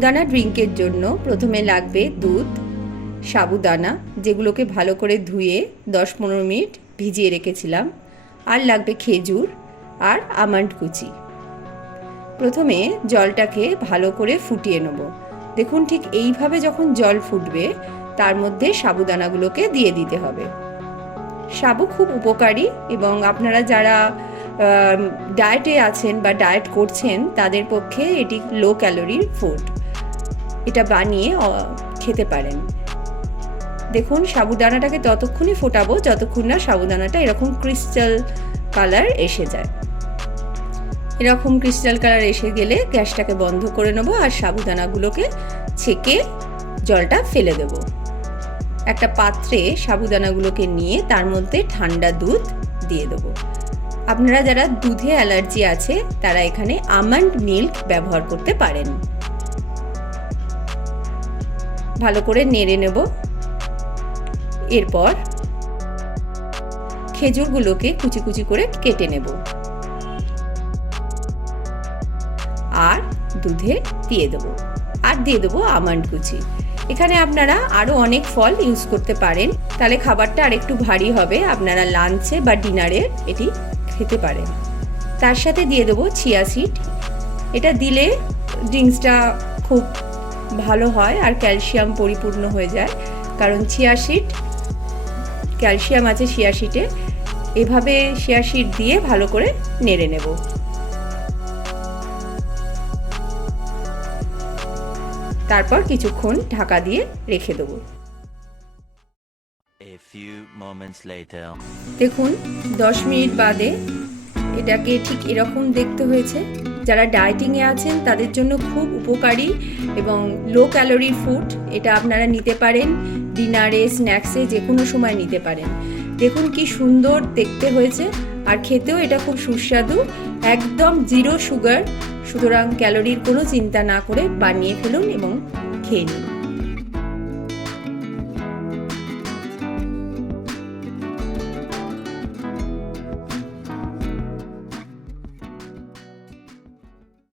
সাবুদানা ড্রিঙ্কের জন্য প্রথমে লাগবে দুধ, সাবুদানা যেগুলোকে ভালো করে ধুয়ে 10-15 মিনিট ভিজিয়ে রেখেছিলাম, আর লাগবে খেজুর আর আমন্ড কুচি। প্রথমে জলটাকে ভালো করে ফুটিয়ে নেব। দেখুন ঠিক এইভাবে যখন জল ফুটবে তার মধ্যে সাবুদানাগুলোকে দিয়ে দিতে হবে। সাবু খুব উপকারী এবং আপনারা যারা ডায়েটে আছেন বা ডায়েট করছেন তাদের পক্ষে এটি লো ক্যালোরির ফুড। এটা বানিয়ে খেতে পারেন। দেখুন সাবুদানাটাকে ততক্ষণই ফোটাবো যতক্ষণ না সাবুদানাটা এরকম ক্রিস্টাল কালার এসে যায়। এরকম ক্রিস্টাল কালার এসে গেলে গ্যাসটাকে বন্ধ করে নেবো আর সাবুদানাগুলোকে ছেঁকে জলটা ফেলে দেব। একটা পাত্রে সাবুদানাগুলোকে নিয়ে তার মধ্যে ঠান্ডা দুধ দিয়ে দেবো। আপনারা যারা দুধে অ্যালার্জি আছে তারা এখানে আমন্ড মিল্ক ব্যবহার করতে পারেন। ভালো করে নেড়ে নেব। এরপর খেজুরগুলোকে কুচি কুচি করে কেটে নেব আর দুধে দিয়ে দেবো, আর দিয়ে দেবো আমন্ড কুচি। এখানে আপনারা আরও অনেক ফল ইউজ করতে পারেন, তাহলে খাবারটা আর একটু ভারী হবে। আপনারা লাঞ্চে বা ডিনারে এটি খেতে পারেন। তার সাথে দিয়ে দেবো চিয়া সিড। এটা দিলে ড্রিঙ্কসটা খুব ভালো হয় আর ক্যালসিয়াম পরিপূর্ণ হয়ে যায়, কারণ চিয়া সিড ক্যালসিয়াম আছে চিয়া সিডে। এভাবে চিয়া সিড দিয়ে ভালো করে নেড়ে নেব। তারপর কিছুক্ষণ ঢাকা দিয়ে রেখে দেবো। দেখুন 10 মিনিট বাদে এটাকে ঠিক এরকম দেখতে হয়েছে। যারা ডায়েটিংয়ে আছেন তাদের জন্য খুব উপকারী এবং লো ক্যালোরির ফুড। এটা আপনারা নিতে পারেন ডিনারে, স্ন্যাক্সে, যে কোনো সময় নিতে পারেন। দেখুন কি সুন্দর দেখতে হয়েছে আর খেতেও এটা খুব সুস্বাদু, একদম 0 সুগার। সুতরাং ক্যালোরির কোনো চিন্তা না করে বানিয়ে ফেলুন এবং খেয়ে নিন।